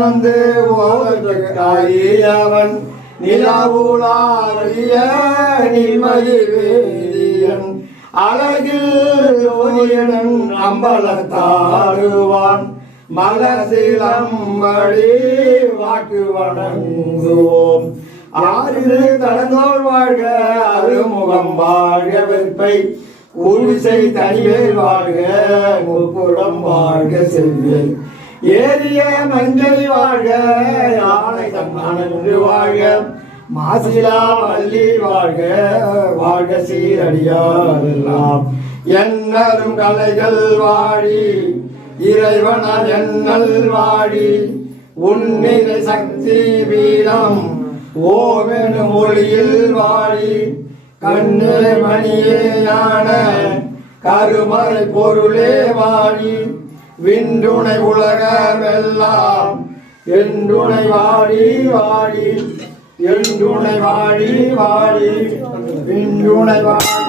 வந்து ஓதற்காயவன் நிலவுலாரிய நிம்மதி வேதியன் அழகில் ஓரியனன் அம்பலத்தாடுவான் மலசிலம்படி வாக்கு வணங்குவோம். ஆறு தடந்தோள் வாழ்க அருமுகம் வாழ்க வெப்பை ஊழிசை தனிவேல் வாழ்க முப்புறம் வாழ்க செல்வேன். ஏரிய மஞ்சள் வாழ்க யானை தன்னானன்று வாழ்க. மாசிலா வள்ளி வாழ்க வாழ்க சீரடியாரெல்லாம். என்னரும் கலைகள் வாடி இறைவனால் எண்ணல் வாடி. உன்னிலை சக்தி வீரம் ஓமெனும் ஒளியில் வாடி. கண்ணே மணியே ஞான கருமறை பொருளே வாடி. விந்துணை உலகமெல்லாம். என்றுணை வாடி வாடி. என்றுணை வாடி வாடி. விந்துணை வாடி